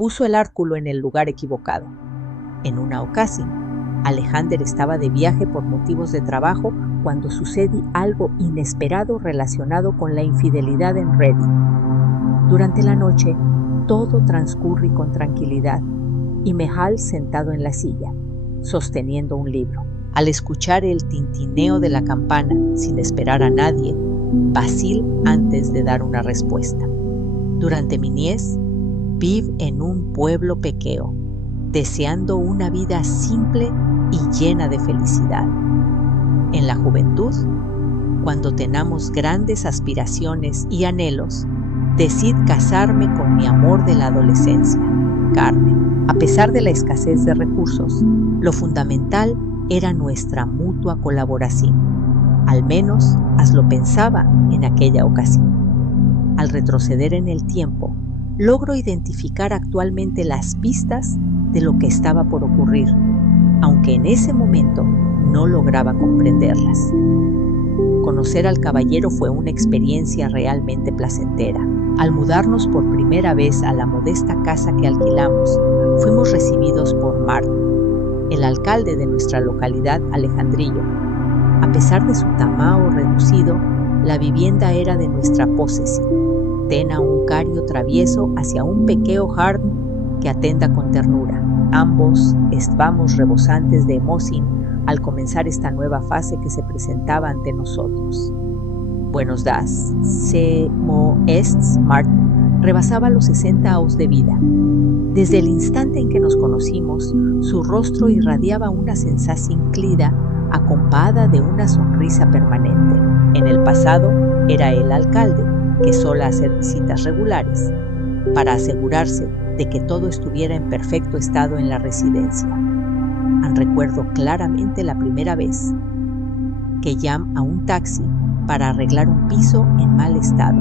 puso el árculo en el lugar equivocado. En una ocasión, Alexander estaba de viaje por motivos de trabajo cuando sucede algo inesperado relacionado con la infidelidad en Reddit. Durante la noche, todo transcurre con tranquilidad y Mehal sentado en la silla, sosteniendo un libro. Al escuchar el tintineo de la campana sin esperar a nadie, vacila antes de dar una respuesta. Durante mi niñez, viví en un pueblo pequeño, deseando una vida simple y llena de felicidad. En la juventud, cuando tenemos grandes aspiraciones y anhelos, decidí casarme con mi amor de la adolescencia, Carmen. A pesar de la escasez de recursos, lo fundamental era nuestra mutua colaboración. Al menos lo pensaba en aquella ocasión. Al retroceder en el tiempo, logro identificar actualmente las pistas de lo que estaba por ocurrir, aunque en ese momento no lograba comprenderlas. Conocer al caballero fue una experiencia realmente placentera. Al mudarnos por primera vez a la modesta casa que alquilamos, fuimos recibidos por Martin, el alcalde de nuestra localidad, Alejandrillo. A pesar de su tamaño reducido, la vivienda era de nuestra posesión. Tenía un cario travieso hacia un pequeño jardín que atenda con ternura. Ambos estábamos rebosantes de emoción al comenzar esta nueva fase que se presentaba ante nosotros. Buenos días, Martin rebasaba los 60 años de vida. Desde el instante en que nos conocimos, su rostro irradiaba una sensación cálida acompañada de una sonrisa permanente. En el pasado era el alcalde, que solía hacer visitas regulares, para asegurarse de que todo estuviera en perfecto estado en la residencia. Recuerdo claramente la primera vez que llamé a un taxi para arreglar un piso en mal estado.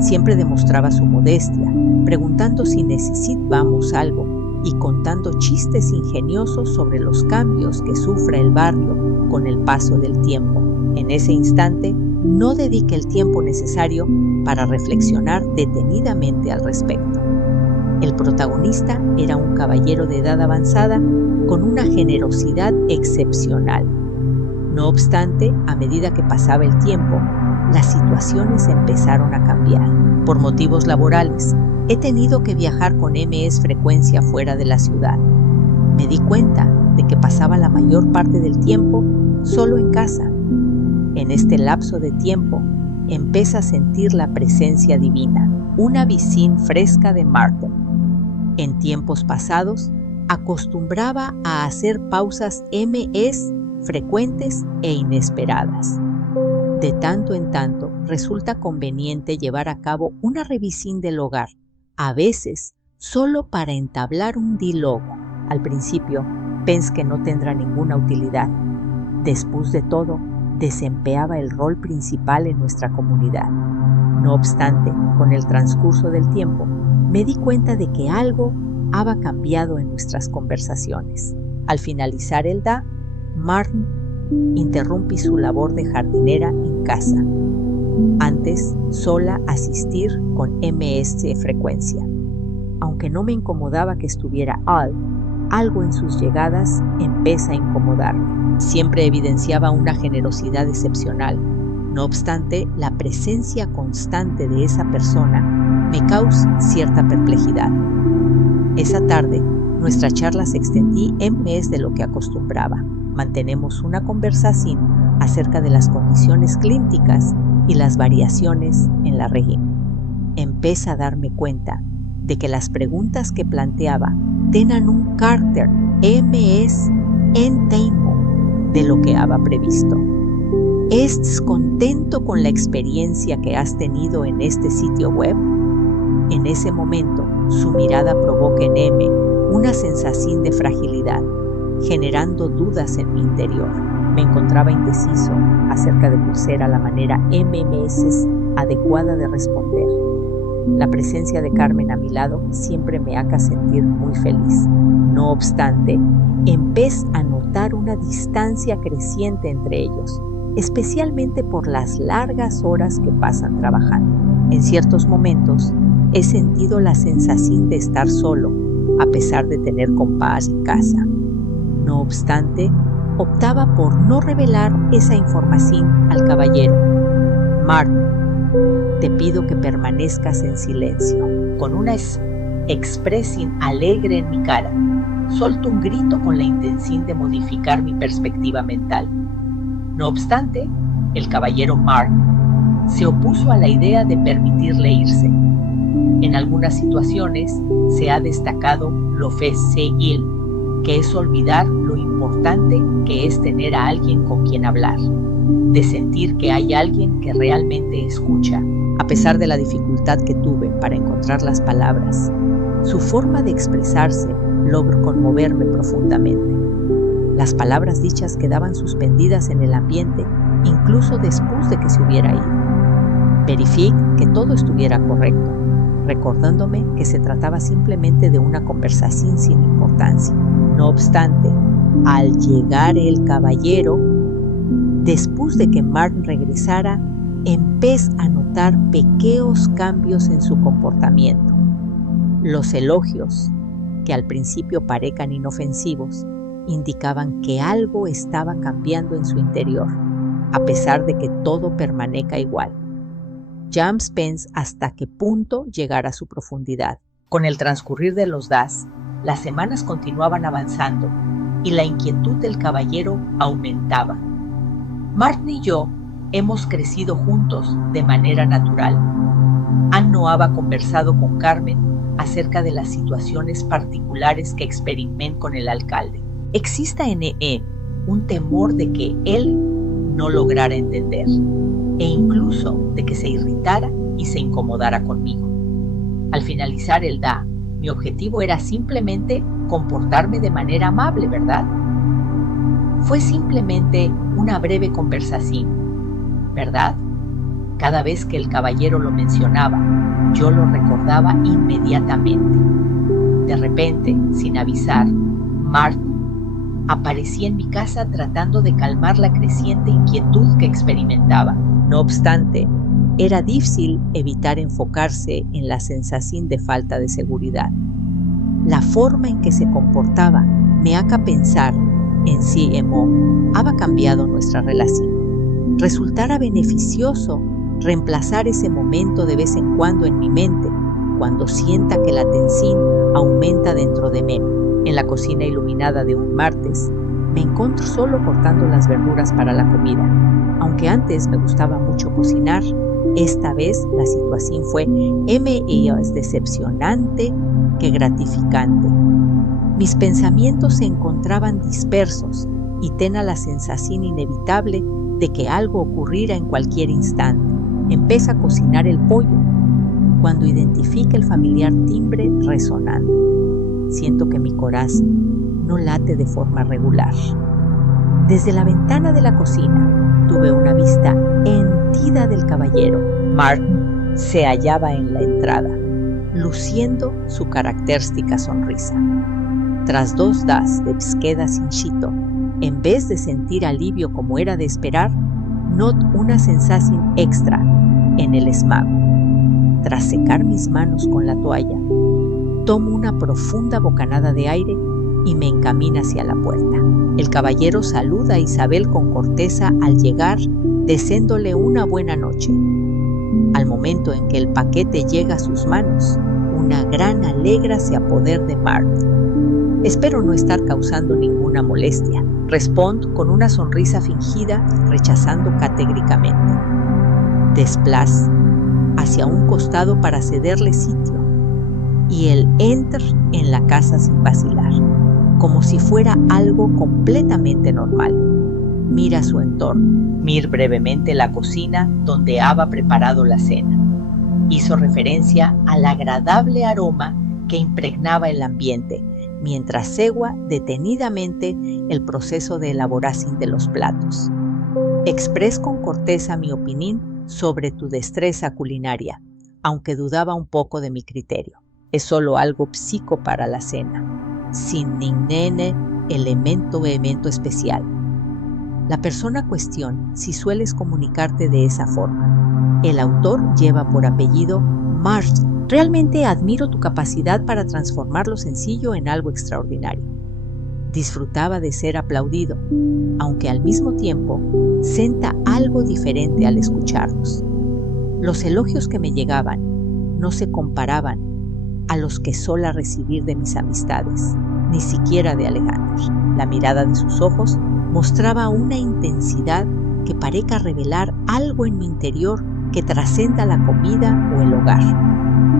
Siempre demostraba su modestia, preguntando si necesitábamos algo y contando chistes ingeniosos sobre los cambios que sufre el barrio con el paso del tiempo. En ese instante, no dediqué el tiempo necesario para reflexionar detenidamente al respecto. El protagonista era un caballero de edad avanzada con una generosidad excepcional. No obstante, a medida que pasaba el tiempo, las situaciones empezaron a cambiar. Por motivos laborales, he tenido que viajar con frecuencia fuera de la ciudad. Me di cuenta de que pasaba la mayor parte del tiempo solo en casa. En este lapso de tiempo, empecé a sentir la presencia divina, una visión fresca de Martin. En tiempos pasados, acostumbraba a hacer pausas frecuentes e inesperadas. De tanto en tanto, resulta conveniente llevar a cabo una revisión del hogar, a veces solo para entablar un diálogo. Al principio, pensé que no tendrá ninguna utilidad. Después de todo, desempeñaba el rol principal en nuestra comunidad. No obstante, con el transcurso del tiempo, me di cuenta de que algo había cambiado en nuestras conversaciones. Al finalizar el día, Martin interrumpí su labor de jardinera en casa. Antes, sola asistir con frecuencia. Aunque no me incomodaba que estuviera algo en sus llegadas empezó a incomodarme. Siempre evidenciaba una generosidad excepcional. No obstante, la presencia constante de esa persona me causa cierta perplejidad. Esa tarde, nuestra charla se extendí en vez de lo que acostumbraba. Mantenemos una conversación acerca de las condiciones clínicas y las variaciones en la región. Empecé a darme cuenta de que las preguntas que planteaba tenían un carácter en tiempo de lo que había previsto. ¿Estás contento con la experiencia que has tenido en este sitio web? En ese momento, su mirada provoca en una sensación de fragilidad, generando dudas en mi interior. Me encontraba indeciso acerca de cuál era la manera adecuada de responder. La presencia de Carmen a mi lado siempre me hace sentir muy feliz. No obstante, empecé a notar una distancia creciente entre ellos, especialmente por las largas horas que pasan trabajando. En ciertos momentos, he sentido la sensación de estar solo, a pesar de tener compás en casa. No obstante, optaba por no revelar esa información al caballero. Martin, te pido que permanezcas en silencio. Con una expresión alegre en mi cara, solto un grito con la intención de modificar mi perspectiva mental. No obstante, el caballero Mark se opuso a la idea de permitirle irse. En algunas situaciones se ha destacado lo fácil, que es olvidar lo importante que es tener a alguien con quien hablar, de sentir que hay alguien que realmente escucha. A pesar de la dificultad que tuve para encontrar las palabras, su forma de expresarse logró conmoverme profundamente. Las palabras dichas quedaban suspendidas en el ambiente incluso después de que se hubiera ido. Verifiqué que todo estuviera correcto, recordándome que se trataba simplemente de una conversación sin importancia. No obstante, al llegar el caballero, después de que Martin regresara, empecé a notar pequeños cambios en su comportamiento. Los elogios, que al principio parecían inofensivos, indicaban que algo estaba cambiando en su interior, a pesar de que todo permanezca igual. James pensó hasta qué punto llegar a su profundidad. Con el transcurrir de los días, las semanas continuaban avanzando y la inquietud del caballero aumentaba. Martin y yo hemos crecido juntos de manera natural. Ann no había conversado con Carmen acerca de las situaciones particulares que experimenté con el alcalde. Existe en él un temor de que él no lograra entender, e incluso de que se irritara y se incomodara conmigo. Al finalizar el día, mi objetivo era simplemente comportarme de manera amable, ¿verdad? Fue simplemente una breve conversación, ¿verdad? Cada vez que el caballero lo mencionaba, yo lo recordaba inmediatamente. De repente, sin avisar, Martin aparecía en mi casa tratando de calmar la creciente inquietud que experimentaba. No obstante, era difícil evitar enfocarse en la sensación de falta de seguridad. La forma en que se comportaba me hace pensar en si había cambiado nuestra relación. Resultara beneficioso reemplazar ese momento de vez en cuando en mi mente, cuando sienta que la tensión aumenta dentro de mí. En la cocina iluminada de un martes, me encuentro solo cortando las verduras para la comida. Aunque antes me gustaba mucho cocinar, esta vez la situación fue más decepcionante que gratificante. Mis pensamientos se encontraban dispersos y tenía la sensación inevitable de que algo ocurriera en cualquier instante. Empecé a cocinar el pollo cuando identifique el familiar timbre resonando. Siento que mi corazón no late de forma regular. Desde la ventana de la cocina tuve una vista hendida del caballero. Martin se hallaba en la entrada, luciendo su característica sonrisa. Tras 2 días de búsqueda sin chito, en vez de sentir alivio como era de esperar, noto una sensación extra en el estómago. Tras secar mis manos con la toalla, tomo una profunda bocanada de aire y me encamino hacia la puerta. El caballero saluda a Isabel con corteza al llegar, deseándole una buena noche. Al momento en que el paquete llega a sus manos, una gran alegría se apodera de Martin. Espero no estar causando ninguna molestia, respondo con una sonrisa fingida, rechazando categóricamente. Desplazo hacia un costado para cederle sitio, y él entra en la casa sin vacilar, como si fuera algo completamente normal. Mira su entorno, mira brevemente la cocina donde había preparado la cena. Hizo referencia al agradable aroma que impregnaba el ambiente, mientras segua detenidamente el proceso de elaboración de los platos. Expreso con corteza mi opinión sobre tu destreza culinaria, aunque dudaba un poco de mi criterio. Es solo algo psico para la cena, sin ningún elemento especial. La persona cuestiona si sueles comunicarte de esa forma. El autor lleva por apellido Martin, Realmente admiro tu capacidad para transformar lo sencillo en algo extraordinario. Disfrutaba de ser aplaudido, aunque al mismo tiempo sentía algo diferente al escucharlos. Los elogios que me llegaban no se comparaban a los que sola recibir de mis amistades, ni siquiera de Alejandro. La mirada de sus ojos mostraba una intensidad que parezca revelar algo en mi interior que trascenda la comida o el hogar.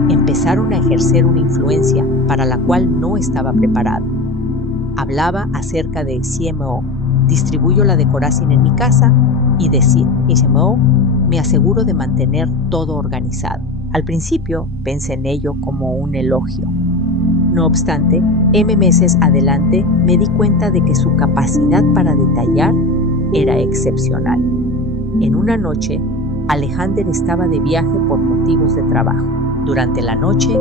Empezaron a ejercer una influencia para la cual no estaba preparado. Hablaba acerca de CMO, distribuyo la decoración en mi casa, y decir CMO, me aseguro de mantener todo organizado. Al principio pensé en ello como un elogio. No obstante, meses adelante me di cuenta de que su capacidad para detallar era excepcional. En una noche, Alejandro estaba de viaje por motivos de trabajo. Durante la noche,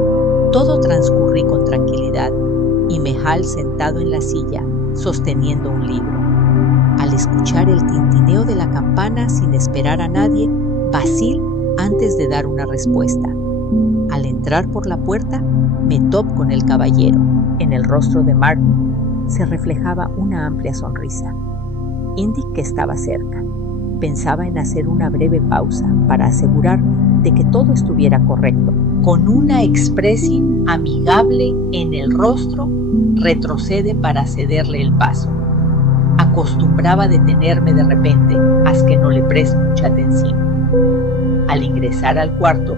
todo transcurrí con tranquilidad y Mehal sentado en la silla, sosteniendo un libro. Al escuchar el tintineo de la campana sin esperar a nadie, vacilé antes de dar una respuesta. Al entrar por la puerta, me topé con el caballero. En el rostro de Martin se reflejaba una amplia sonrisa. Indiqué que estaba cerca. Pensaba en hacer una breve pausa para asegurarme de que todo estuviera correcto. Con una expresión amigable en el rostro, retrocede para cederle el paso. Acostumbraba a detenerme de repente, haz que no le presto mucha atención. Al ingresar al cuarto,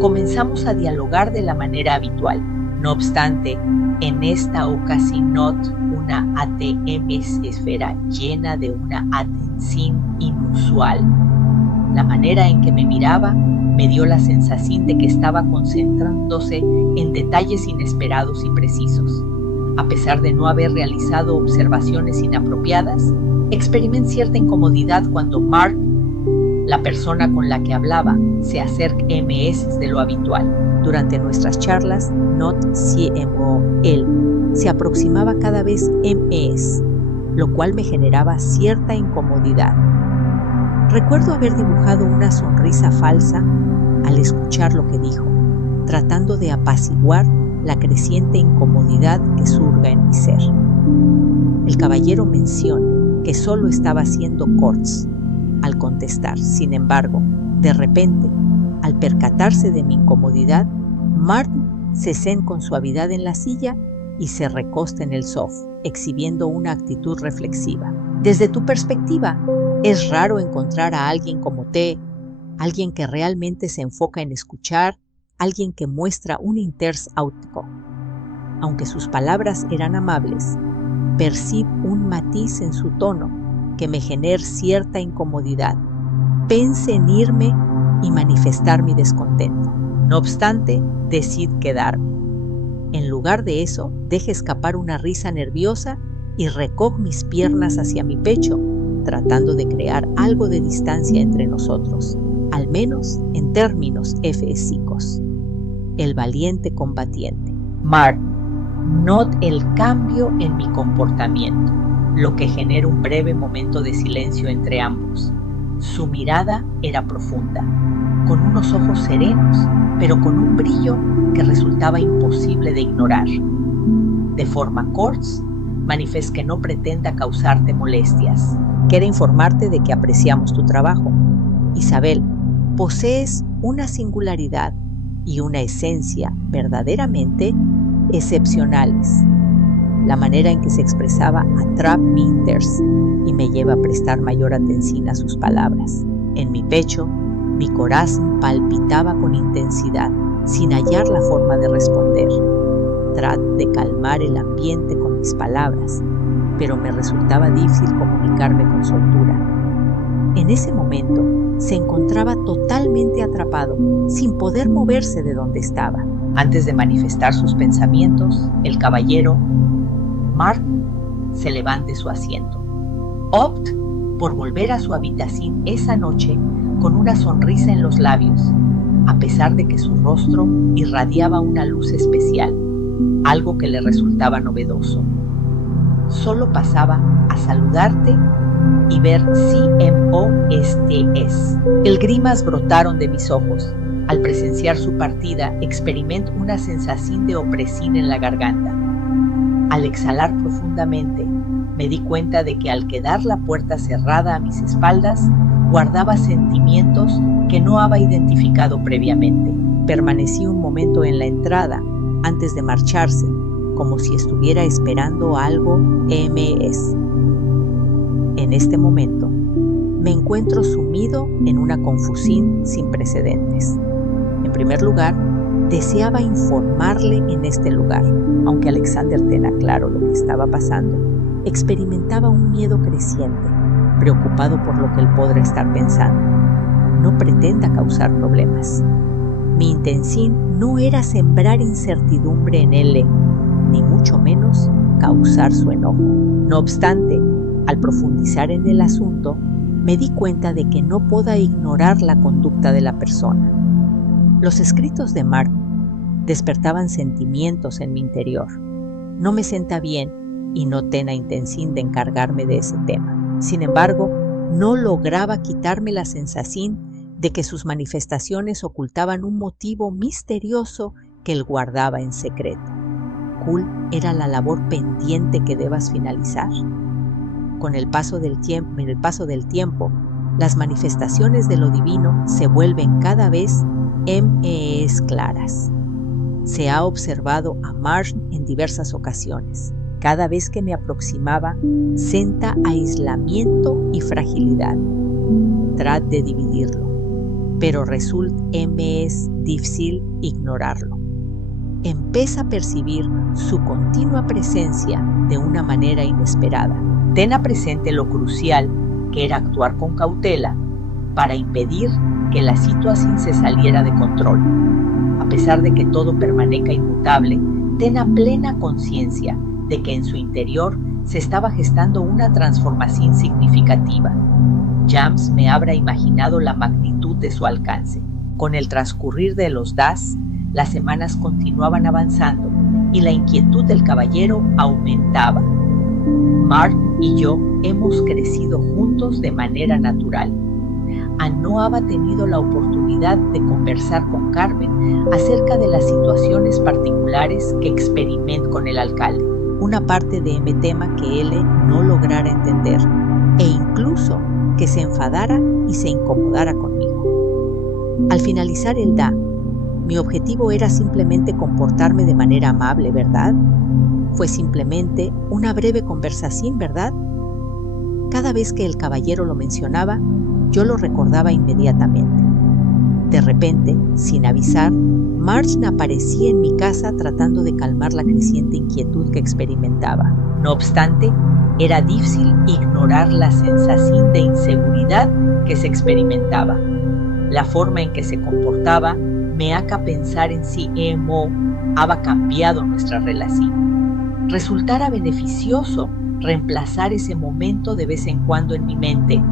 comenzamos a dialogar de la manera habitual. No obstante, en esta ocasión noté una atmósfera llena de una atención inusual. La manera en que me miraba me dio la sensación de que estaba concentrándose en detalles inesperados y precisos. A pesar de no haber realizado observaciones inapropiadas, experimenté cierta incomodidad cuando Mark, la persona con la que hablaba, se acerca de lo habitual. Durante nuestras charlas, él se aproximaba cada vez más, lo cual me generaba cierta incomodidad. Recuerdo haber dibujado una sonrisa falsa al escuchar lo que dijo, tratando de apaciguar la creciente incomodidad que surga en mi ser. El caballero menciona que solo estaba haciendo cortes al contestar. Sin embargo, de repente, al percatarse de mi incomodidad, Martin se senta con suavidad en la silla y se recosta en el sofá, exhibiendo una actitud reflexiva. Desde tu perspectiva, es raro encontrar a alguien como T, alguien que realmente se enfoca en escuchar, alguien que muestra un interés auténtico. Aunque sus palabras eran amables, percibo un matiz en su tono que me genera cierta incomodidad. Pensé en irme y manifestar mi descontento. No obstante, decidí quedarme. En lugar de eso, dejé escapar una risa nerviosa y recogí mis piernas hacia mi pecho, tratando de crear algo de distancia entre nosotros, al menos en términos físicos. El valiente combatiente. Mark, noté el cambio en mi comportamiento, lo que genera un breve momento de silencio entre ambos. Su mirada era profunda, con unos ojos serenos, pero con un brillo que resultaba imposible de ignorar. De forma corta, manifesté que no pretenda causarte molestias. Quiero informarte de que apreciamos tu trabajo. Isabel, posees una singularidad y una esencia verdaderamente excepcionales. La manera en que se expresaba atrapa mi interés y me lleva a prestar mayor atención a sus palabras. En mi pecho, mi corazón palpitaba con intensidad, sin hallar la forma de responder. Traté de calmar el ambiente con mis palabras, pero me resultaba difícil comunicarme con soltura. En ese momento, se encontraba totalmente atrapado, sin poder moverse de donde estaba. Antes de manifestar sus pensamientos, el caballero, Mark, se levanta de su asiento. Opta por volver a su habitación esa noche con una sonrisa en los labios, a pesar de que su rostro irradiaba una luz especial, algo que le resultaba novedoso. Solo pasaba a saludarte y ver CMO. El grimas brotaron de mis ojos, Al presenciar su partida, experimento una sensación de opresión en la garganta. Al exhalar profundamente, me di cuenta de que al quedar la puerta cerrada a mis espaldas, guardaba sentimientos que no había identificado previamente. Permanecí un momento en la entrada antes de marcharse, como si estuviera esperando algo MS. En este momento, me encuentro sumido en una confusión sin precedentes. En primer lugar, deseaba informarle en este lugar, aunque Alexander tenga claro lo que estaba pasando. Experimentaba un miedo creciente, preocupado por lo que él podrá estar pensando. No pretenda causar problemas. Mi intención no era sembrar incertidumbre en él, ni mucho menos causar su enojo. No obstante, al profundizar en el asunto, me di cuenta de que no puedo ignorar la conducta de la persona. Los escritos de Martin despertaban sentimientos en mi interior. No me sentía bien y no tenía intención de encargarme de ese tema. Sin embargo, no lograba quitarme la sensación de que sus manifestaciones ocultaban un motivo misterioso que él guardaba en secreto. ¿Cuál era la labor pendiente que debas finalizar? Con el paso del tiempo, las manifestaciones de lo divino se vuelven cada vez más claras. Se ha observado a Marge en diversas ocasiones. Cada vez que me aproximaba, sentía aislamiento y fragilidad. Trato de dividirlo, pero resulta más difícil ignorarlo. Empecé a percibir su continua presencia de una manera inesperada. Tenga presente lo crucial que era actuar con cautela para impedir que la situación se saliera de control. A pesar de que todo permanezca inmutable, tenga plena conciencia de que en su interior se estaba gestando una transformación significativa. James me habrá imaginado la magnitud de su alcance. Con el transcurrir de los días, las semanas continuaban avanzando y la inquietud del caballero aumentaba. Martin y yo hemos crecido juntos de manera natural. No había tenido la oportunidad de conversar con Carmen acerca de las situaciones particulares que experimento con el alcalde, una parte de mi tema que él no lograra entender e incluso que se enfadara y se incomodara conmigo. Al finalizar el día, mi objetivo era simplemente comportarme de manera amable, ¿verdad? Fue simplemente una breve conversación, ¿verdad? Cada vez que el caballero lo mencionaba, yo lo recordaba inmediatamente. De repente, sin avisar, Marge aparecía en mi casa tratando de calmar la creciente inquietud que experimentaba. No obstante, era difícil ignorar la sensación de inseguridad que se experimentaba. La forma en que se comportaba me hace pensar en si había cambiado nuestra relación. Resultara beneficioso reemplazar ese momento de vez en cuando en mi mente,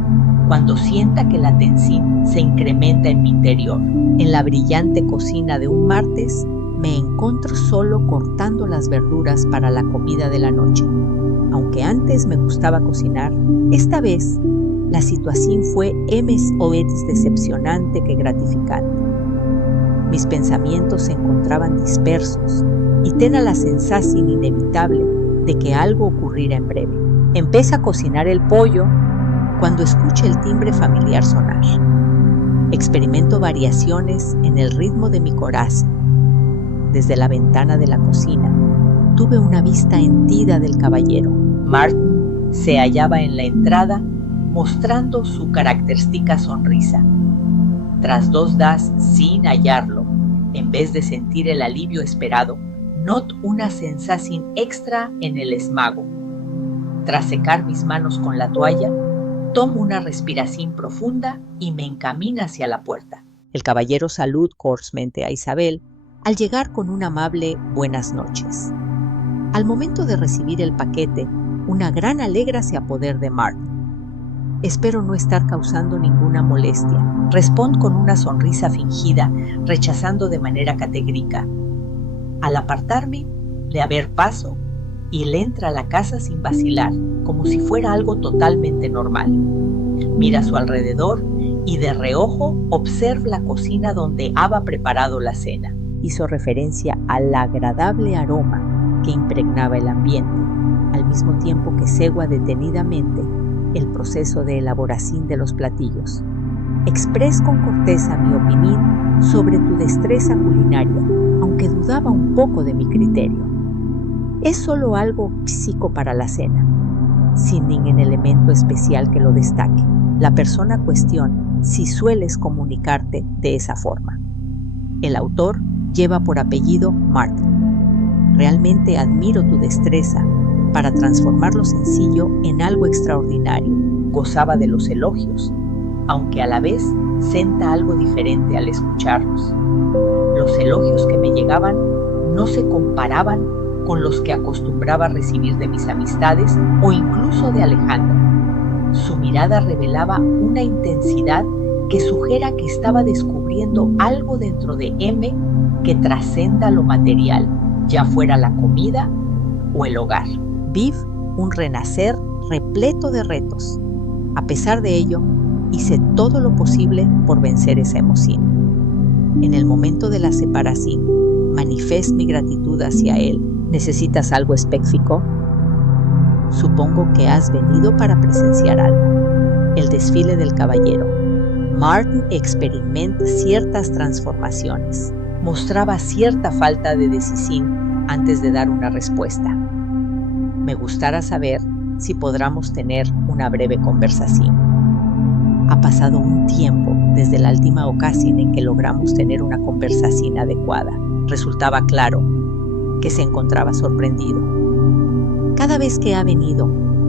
cuando sienta que la tensión se incrementa en mi interior. En la brillante cocina de un martes, me encuentro solo cortando las verduras para la comida de la noche. Aunque antes me gustaba cocinar, esta vez la situación fue más decepcionante que gratificante. Mis pensamientos se encontraban dispersos y tenía la sensación inevitable de que algo ocurriera en breve. Empecé a cocinar el pollo cuando escuché el timbre familiar sonar. Experimento variaciones en el ritmo de mi corazón. Desde la ventana de la cocina, tuve una vista hendida del caballero. Martin se hallaba en la entrada, mostrando su característica sonrisa. Tras 2 días sin hallarlo, en vez de sentir el alivio esperado, noto una sensación extra en el estómago. Tras secar mis manos con la toalla, tomo una respiración profunda y me encamino hacia la puerta. El caballero saluda cordialmente a Isabel al llegar con un amable buenas noches. Al momento de recibir el paquete, una gran alegría se apodera de Martin. Espero no estar causando ninguna molestia. Respondo con una sonrisa fingida, rechazando de manera categórica. Al apartarme, le abro paso y él entra a la casa sin vacilar, como si fuera algo totalmente normal. Mira a su alrededor y de reojo observa la cocina donde Ava ha preparado la cena. Hizo referencia al agradable aroma que impregnaba el ambiente, al mismo tiempo que segua detenidamente el proceso de elaboración de los platillos. Exprés con corteza mi opinión sobre tu destreza culinaria, aunque dudaba un poco de mi criterio. Es solo algo físico para la cena, sin ningún elemento especial que lo destaque. La persona cuestiona si sueles comunicarte de esa forma. El autor lleva por apellido Martin. Realmente admiro tu destreza para transformar lo sencillo en algo extraordinario. Gozaba de los elogios, aunque a la vez senta algo diferente al escucharlos. Los elogios que me llegaban no se comparaban con los que acostumbraba a recibir de mis amistades o incluso de Alejandra. Su mirada revelaba una intensidad que sugiera que estaba descubriendo algo dentro de M que trascenda lo material, ya fuera la comida o el hogar. Viv, un renacer repleto de retos. A pesar de ello, hice todo lo posible por vencer esa emoción. En el momento de la separación, manifesté mi gratitud hacia él. ¿Necesitas algo específico? Supongo que has venido para presenciar algo. El desfile del caballero. Martin experimenta ciertas transformaciones. Mostraba cierta falta de decisión antes de dar una respuesta. Me gustaría saber si podremos tener una breve conversación. Ha pasado un tiempo desde la última ocasión en que logramos tener una conversación adecuada. Resultaba claro que se encontraba sorprendido. Cada vez que ha venido,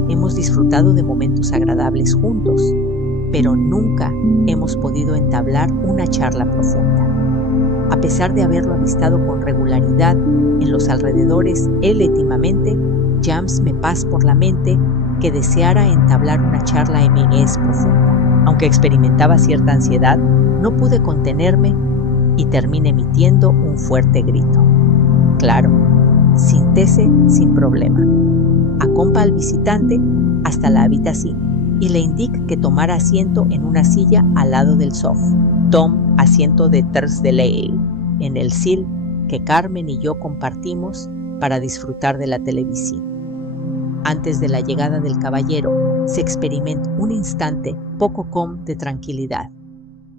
hemos disfrutado de momentos agradables juntos, pero nunca hemos podido entablar una charla profunda. A pesar de haberlo avistado con regularidad en los alrededores, él últimamente James me pasa por la mente que deseara entablar una charla MS profunda. Aunque experimentaba cierta ansiedad, no pude contenerme y terminé emitiendo un fuerte grito. Claro, síntese sin problema. Acompaña al visitante hasta la habitación y le indica que tomara asiento en una silla al lado del sofá. Tom asiento detrás de él, en el sil que Carmen y yo compartimos para disfrutar de la televisión. Antes de la llegada del caballero, se experimenta un instante poco de tranquilidad.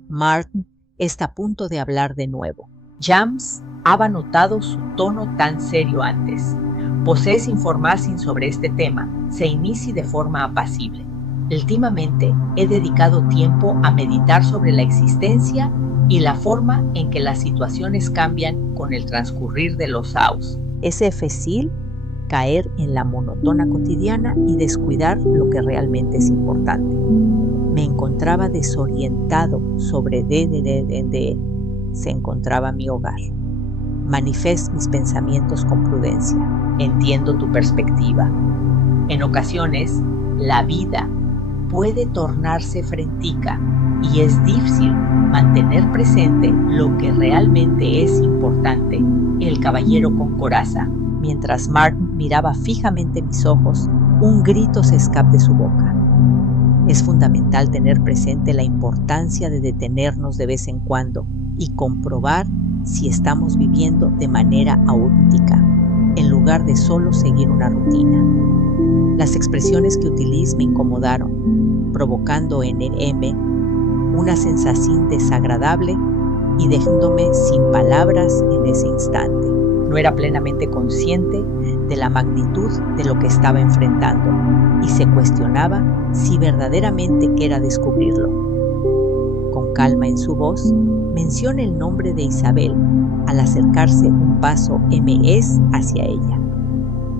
Martin está a punto de hablar de nuevo. James había notado su tono tan serio antes. Posees información sobre este tema, se inicia de forma apacible. Últimamente he dedicado tiempo a meditar sobre la existencia y la forma en que las situaciones cambian con el transcurrir de los años. Es fácil caer en la monotona cotidiana y descuidar lo que realmente es importante. Me encontraba desorientado sobre dónde se encontraba mi hogar. Manifesté mis pensamientos con prudencia. Entiendo tu perspectiva. En ocasiones, la vida puede tornarse frenética y es difícil mantener presente lo que realmente es importante. El caballero con coraza. Mientras Martin miraba fijamente mis ojos, un grito se escapó de su boca. Es fundamental tener presente la importancia de detenernos de vez en cuando y comprobar si estamos viviendo de manera auténtica, en lugar de solo seguir una rutina. Las expresiones que utilicé me incomodaron, provocando en el M una sensación desagradable y dejándome sin palabras en ese instante. No era plenamente consciente de la magnitud de lo que estaba enfrentando y se cuestionaba si verdaderamente quería descubrirlo. Con calma en su voz, menciona el nombre de Isabel al acercarse un paso MS hacia ella.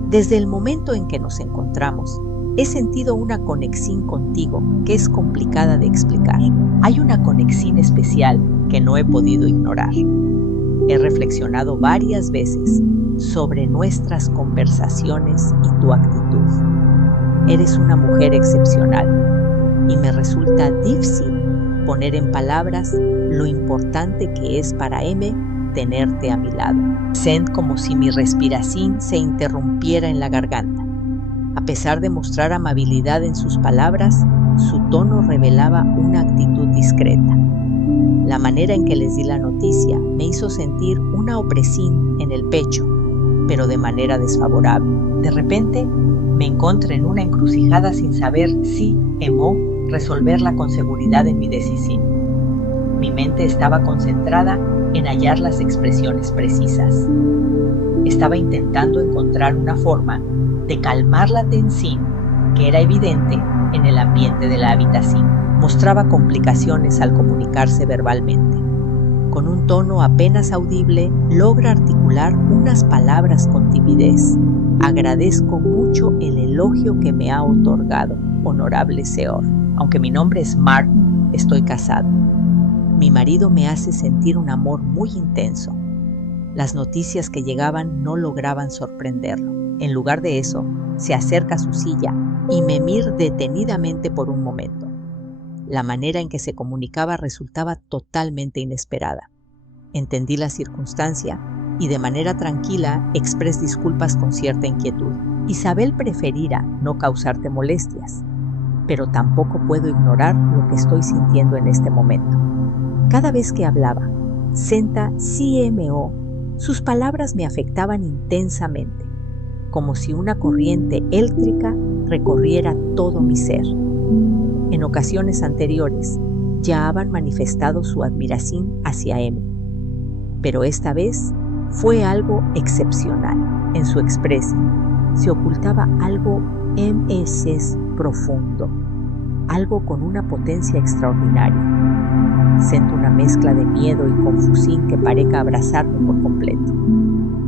Desde el momento en que nos encontramos, he sentido una conexión contigo que es complicada de explicar. Hay una conexión especial que no he podido ignorar. He reflexionado varias veces sobre nuestras conversaciones y tu actitud. Eres una mujer excepcional y me resulta difícil poner en palabras lo importante que es para M tenerte a mi lado. Sent como si mi respiración se interrumpiera en la garganta. A pesar de mostrar amabilidad en sus palabras, su tono revelaba una actitud discreta. La manera en que les di la noticia me hizo sentir una opresión en el pecho, pero de manera desfavorable. De repente me encontré en una encrucijada sin saber si o resolverla con seguridad en mi decisión. Mi mente estaba concentrada en hallar las expresiones precisas. Estaba intentando encontrar una forma de calmar la tensión que era evidente en el ambiente de la habitación. Mostraba complicaciones al comunicarse verbalmente. Con un tono apenas audible, logra articular unas palabras con timidez. Agradezco mucho el elogio que me ha otorgado, honorable señor. Aunque mi nombre es Martin, estoy casado. Mi marido me hace sentir un amor muy intenso. Las noticias que llegaban no lograban sorprenderlo. En lugar de eso, se acerca a su silla y me mira detenidamente por un momento. La manera en que se comunicaba resultaba totalmente inesperada. Entendí la circunstancia y de manera tranquila expresé disculpas con cierta inquietud. Isabel preferirá no causarte molestias, pero tampoco puedo ignorar lo que estoy sintiendo en este momento. Cada vez que hablaba, senta CMO, sus palabras me afectaban intensamente, como si una corriente eléctrica recorriera todo mi ser. En ocasiones anteriores ya habían manifestado su admiración hacia M, pero esta vez fue algo excepcional. En su expresión se ocultaba algo profundo, algo con una potencia extraordinaria. Siento una mezcla de miedo y confusión que parezca abrazarme por completo.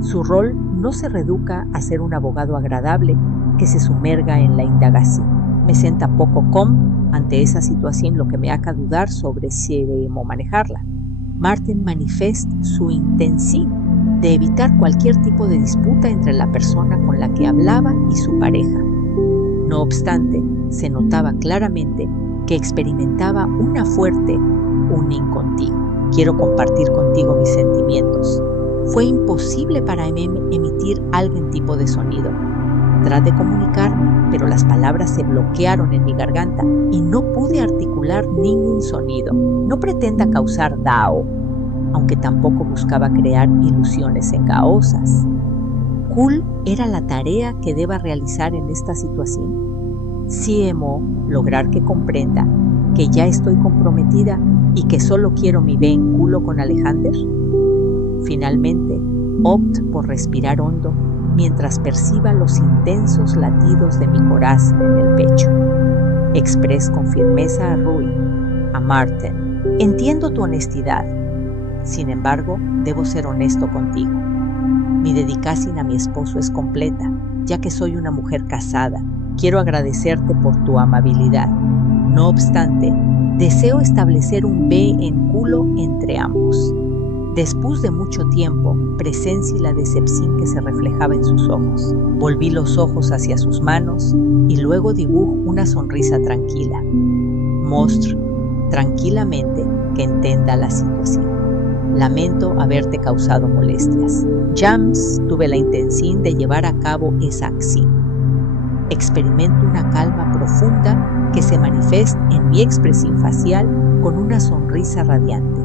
Su rol no se reduca a ser un abogado agradable que se sumerga en la indagación. Me sienta poco cómodo ante esa situación, lo que me hace dudar sobre si debemos manejarla. Martin manifiesta su intención de evitar cualquier tipo de disputa entre la persona con la que hablaba y su pareja. No obstante, se notaba claramente que experimentaba una fuerte unión contigo. Quiero compartir contigo mis sentimientos. Fue imposible para mí emitir algún tipo de sonido. Traté de comunicarme, pero las palabras se bloquearon en mi garganta y no pude articular ningún sonido. No pretenda causar daño, aunque tampoco buscaba crear ilusiones engañosas. ¿Cuál era la tarea que deba realizar en esta situación? Si hemos lograr que comprenda que ya estoy comprometida y que solo quiero mi vínculo con Alexander. Finalmente, opto por respirar hondo mientras perciba los intensos latidos de mi corazón en el pecho. Expreso con firmeza a Rui, a Martin. Entiendo tu honestidad. Sin embargo, debo ser honesto contigo. Mi dedicación a mi esposo es completa, ya que soy una mujer casada. Quiero agradecerte por tu amabilidad. No obstante, deseo establecer un vínculo entre ambos. Después de mucho tiempo, presencié la decepción que se reflejaba en sus ojos. Volví los ojos hacia sus manos y luego dibujo una sonrisa tranquila. Mostro tranquilamente que entienda la situación. Lamento haberte causado molestias. James tuve la intención de llevar a cabo esa acción. Experimento una calma profunda que se manifiesta en mi expresión facial con una sonrisa radiante.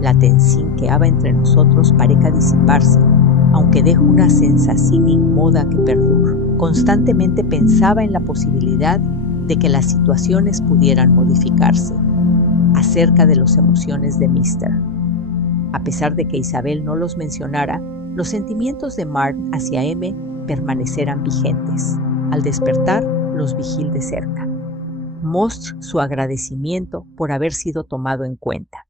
La tensión que había entre nosotros parece disiparse, aunque dejo una sensación incómoda que perdura. Constantemente pensaba en la posibilidad de que las situaciones pudieran modificarse, acerca de las emociones de Mr. A pesar de que Isabel no los mencionara, los sentimientos de Mark hacia M permanecerán vigentes. Al despertar, los vigil de cerca. Mostro su agradecimiento por haber sido tomado en cuenta.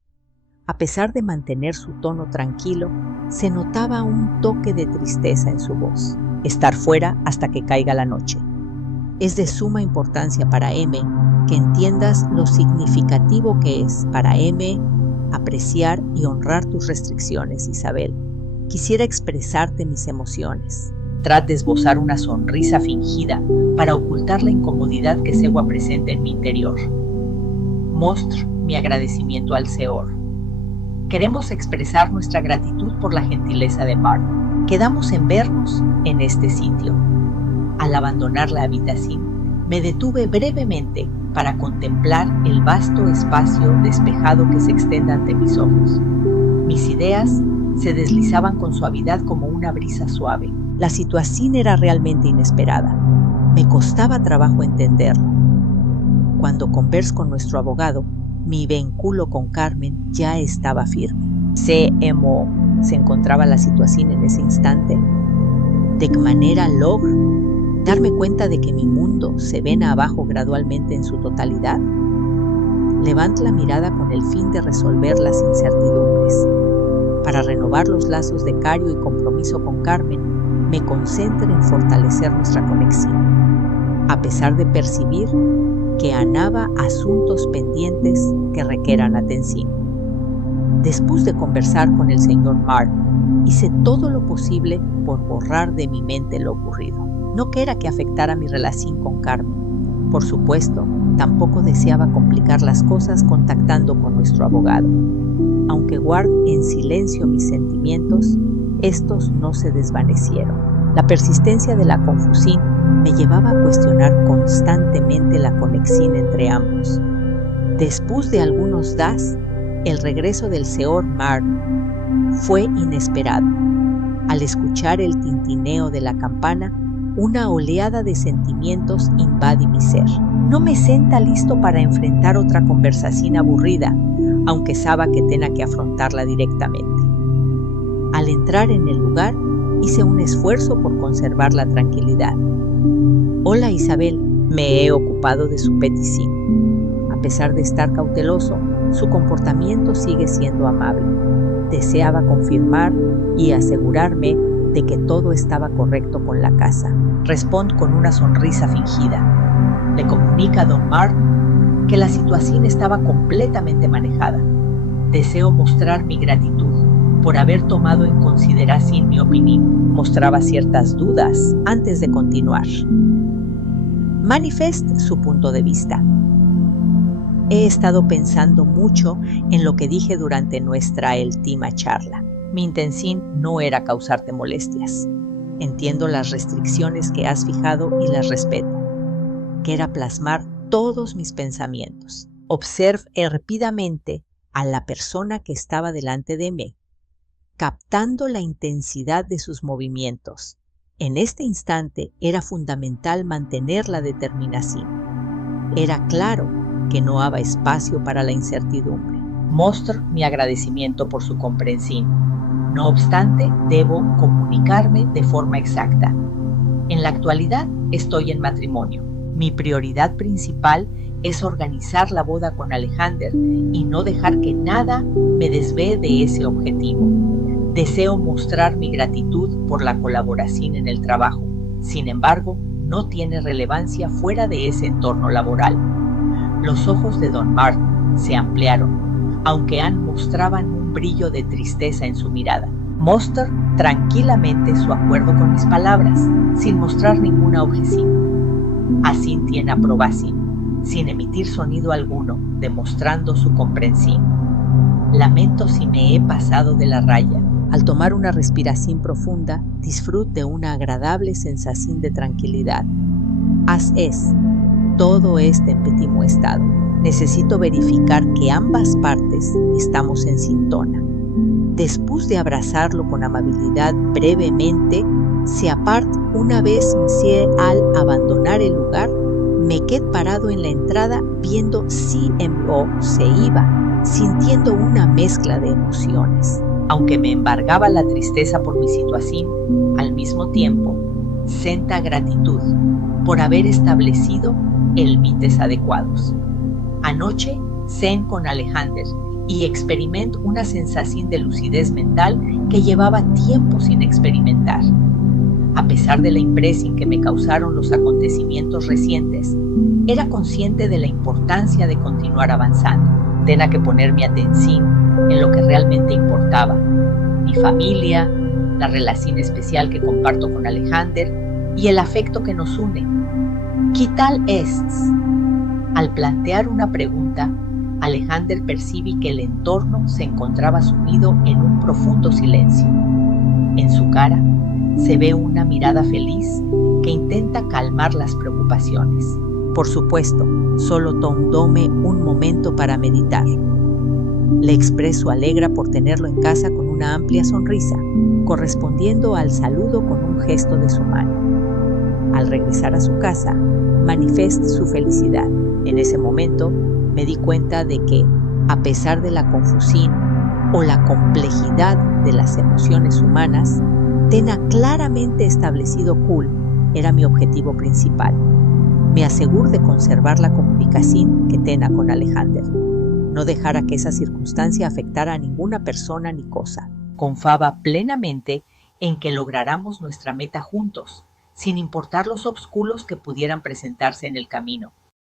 A pesar de mantener su tono tranquilo, se notaba un toque de tristeza en su voz. Estar fuera hasta que caiga la noche. Es de suma importancia para M que entiendas lo significativo que es para M apreciar y honrar tus restricciones, Isabel. Quisiera expresarte mis emociones. Trato de esbozar una sonrisa fingida para ocultar la incomodidad que se presente en mi interior. Mostro mi agradecimiento al Señor. Queremos expresar nuestra gratitud por la gentileza de Mark. Quedamos en vernos en este sitio. Al abandonar la habitación, Me detuve brevemente para contemplar el vasto espacio despejado que se extiende ante mis ojos. Mis ideas se deslizaban con suavidad como una brisa suave. La situación era realmente inesperada. Me costaba trabajo entenderlo. Cuando conversé con nuestro abogado, mi vínculo con Carmen ya estaba firme. Sé cómo se encontraba la situación en ese instante, de qué manera logro darme cuenta de que mi mundo se vena abajo gradualmente en su totalidad. Levanto la mirada con el fin de resolver las incertidumbres. Para renovar los lazos de cario y compromiso con Carmen, me concentro en fortalecer nuestra conexión, a pesar de percibir que anaba asuntos pendientes que requieran atención. Después de conversar con el señor Mark, hice todo lo posible por borrar de mi mente lo ocurrido. No quería que afectara mi relación con Carmen. Por supuesto, tampoco deseaba complicar las cosas contactando con nuestro abogado. Aunque guardé en silencio mis sentimientos, estos no se desvanecieron. La persistencia de la confusión me llevaba a cuestionar constantemente la conexión entre ambos. Después de algunos días, el regreso del señor Mark fue inesperado. Al escuchar el tintineo de la campana, una oleada de sentimientos invade mi ser. No me sienta listo para enfrentar otra conversación aburrida, aunque sabía que tenía que afrontarla directamente. Al entrar en el lugar, hice un esfuerzo por conservar la tranquilidad. «Hola, Isabel», me he ocupado de su petición. A pesar de estar cauteloso, su comportamiento sigue siendo amable. Deseaba confirmar y asegurarme de que todo estaba correcto con la casa. Respondo con una sonrisa fingida. Le comunica a don Mark que la situación estaba completamente manejada. Deseo mostrar mi gratitud por haber tomado en consideración mi opinión. Mostraba ciertas dudas antes de continuar. Manifest su punto de vista. He estado pensando mucho en lo que dije durante nuestra última charla. Mi intención no era causarte molestias. Entiendo las restricciones que has fijado y las respeto. Quiero plasmar todos mis pensamientos. Observe rápidamente a la persona que estaba delante de mí, captando la intensidad de sus movimientos. En este instante era fundamental mantener la determinación. Era claro que no había espacio para la incertidumbre. Muestro mi agradecimiento por su comprensión. No obstante, debo comunicarme de forma exacta. En la actualidad estoy en matrimonio. Mi prioridad principal es organizar la boda con Alexander y no dejar que nada me desvíe de ese objetivo. Deseo mostrar mi gratitud por la colaboración en el trabajo. Sin embargo, no tiene relevancia fuera de ese entorno laboral. Los ojos de don Mark se ampliaron, aunque Anne mostraban un brillo de tristeza en su mirada. Mostró tranquilamente su acuerdo con mis palabras, sin mostrar ninguna objeción. Asintió en aprobación, sin emitir sonido alguno, demostrando su comprensión. Lamento si me he pasado de la raya. Al tomar una respiración profunda, disfruto de una agradable sensación de tranquilidad. Así es, todo está en pétimo estado. Necesito verificar que ambas partes estamos en sintonía. Después de abrazarlo con amabilidad brevemente, se aparta una vez al abandonar el lugar. Me quedé parado en la entrada viendo si se iba, sintiendo una mezcla de emociones. Aunque me embargaba la tristeza por mi situación, al mismo tiempo, sentía gratitud por haber establecido límites adecuados. Anoche cené con Alexander y experimento una sensación de lucidez mental que llevaba tiempo sin experimentar. A pesar de la impresión que me causaron los acontecimientos recientes, era consciente de la importancia de continuar avanzando. Tenía que poner mi atención en lo que realmente importaba: mi familia, la relación especial que comparto con Alexander y el afecto que nos une. ¿Qué tal es? Al plantear una pregunta, Alexander percibe que el entorno se encontraba sumido en un profundo silencio. En su cara se ve una mirada feliz que intenta calmar las preocupaciones. Por supuesto, solo tomóme un momento para meditar. Le expreso alegra por tenerlo en casa con una amplia sonrisa, correspondiendo al saludo con un gesto de su mano. Al regresar a su casa, manifesté su felicidad. En ese momento me di cuenta de que, a pesar de la confusión o la complejidad de las emociones humanas, tener claramente establecido cool era mi objetivo principal. Me aseguro de conservar la comunicación que tenía con Alexander. No dejara que esa circunstancia afectara a ninguna persona ni cosa. Confiaba plenamente en que lográramos nuestra meta juntos, sin importar los obstáculos que pudieran presentarse en el camino.